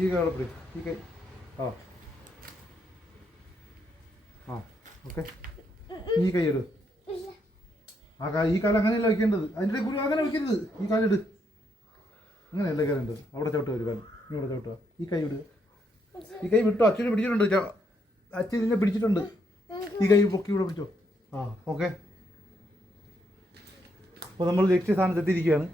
ഈ കാലം പിടി ഈ കൈ ആ ആ ഓക്കെ ഈ കൈ ഇട് ഈ കാലം അങ്ങനെയല്ല വയ്ക്കേണ്ടത് അതിൻ്റെ ഗുരു അങ്ങനെ വയ്ക്കരുത് ഈ കാലിട് അങ്ങനെയല്ല കയറേണ്ടത് അവിടെ ചവിട്ടുക ഒരു കാലം ഇവിടെ ചവിട്ടുക ഈ കൈ വിടുക ഈ കൈ വിട്ടോ അച്ഛനെ പിടിച്ചിട്ടുണ്ട് അച്ഛൻ ഇതിനെ പിടിച്ചിട്ടുണ്ട് ഈ കൈ പൊക്കി ഇവിടെ പിടിച്ചോ ആ ഓക്കെ അപ്പോൾ നമ്മൾ ലക്ഷ്യസ്ഥാനത്ത് എത്തിയിരിക്കുകയാണ്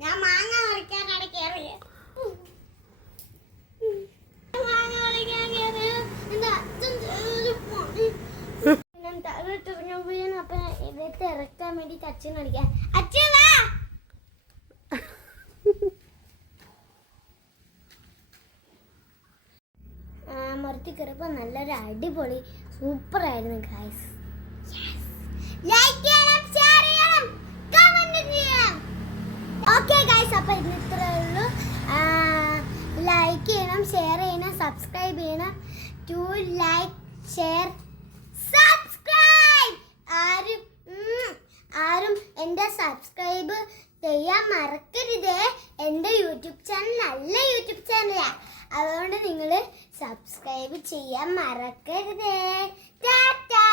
ഞാൻ മാങ്ങ പറിക്കാനാണ് കയറിയത് അപ്പൊ ഇതൊക്കെ ഇറക്കാൻ വേണ്ടി അച്ഛൻ അടിക്കാൻ അച്ഛൻ വാ മരത്തി കയറിയപ്പോ നല്ലൊരു അടിപൊളി സൂപ്പർ ആയിരുന്നു ഗൈസ് ലൈക്ക് ചെയ്യണം ഷെയർ ചെയ്യണം കമന്റ് ചെയ്യണം ഓക്കെ ഗൈസ് അപ്പോൾ ഇന്ന് ഇത്രേ ഉള്ളൂ ലൈക്ക് ചെയ്യണം ഷെയർ ചെയ്യണം സബ്സ്ക്രൈബ് ചെയ്യണം ടു ലൈക്ക് ഷെയർ സബ്സ്ക്രൈബ് ആരും എൻ്റെ സബ്സ്ക്രൈബ് ചെയ്യാൻ മറക്കരുത് എൻ്റെ യൂട്യൂബ് ചാനൽ നല്ല യൂട്യൂബ് ചാനലാണ് അതുകൊണ്ട് നിങ്ങൾ സബ്സ്ക്രൈബ് ചെയ്യാൻ മറക്കരുത് ടാറ്റാ